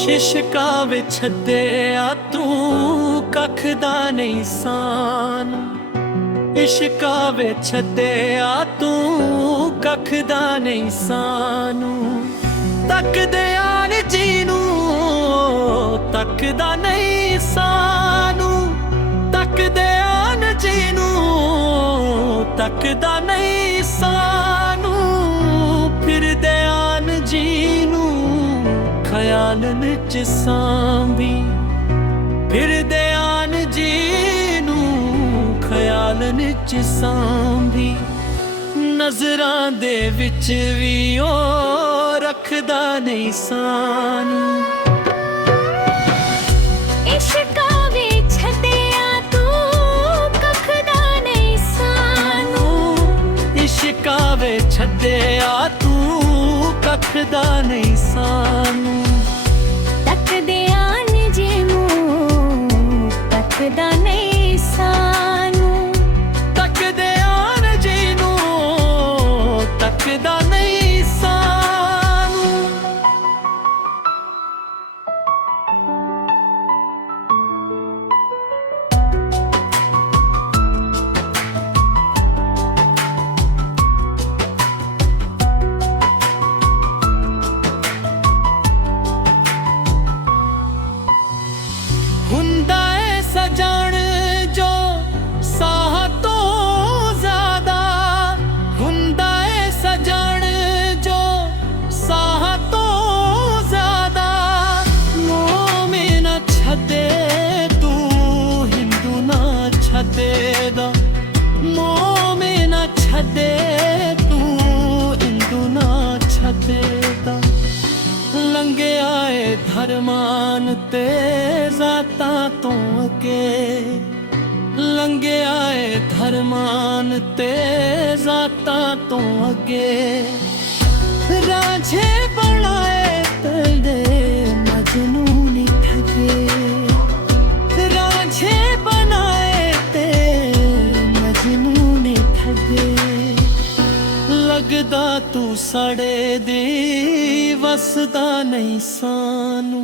शिशका विच छड्डिया तू कख दा नहीं सानू, इश्का विच छड्डिया तू कख दा नहीं सानू। तकदे आन जीनू तकदा नहीं सानू, तकदे आन जीनू तकदा नहीं सानू। फिरदे आन जीनू ख्याल विच सांभी, फिरदे आन जीनू ख्याल विच सांभी। नजरां दे विच भी ओ रखदा नहीं सानू। इश्का विच छड्डिया तू कख दा नहीं सानू, इश्का विच छड्डिया तू कख दा नहीं सानू। तकदे आन जीनू तकदा नहीं सानू, तकदे आन जीनू तकदा नहीं सानू। हुंदा है सजण जो साह तो ज्यादा, हुंदा है सजण जो साह तो ज्यादा। मोमिन छदे तू हिंदू ना छदे दा, मोमिन छदे तू हिंदू ना छदे दा। लंघिया ए धर्मान ते जातां तो अगे, लंघिया ए धर्मान ते जातां तो अगे। रांझे बनाए तड़े मजनू नी ठगे, रांझे बनाए ते मजनू नी ठगे। लगदा तू सड़े दी वसदा नहीं सानू।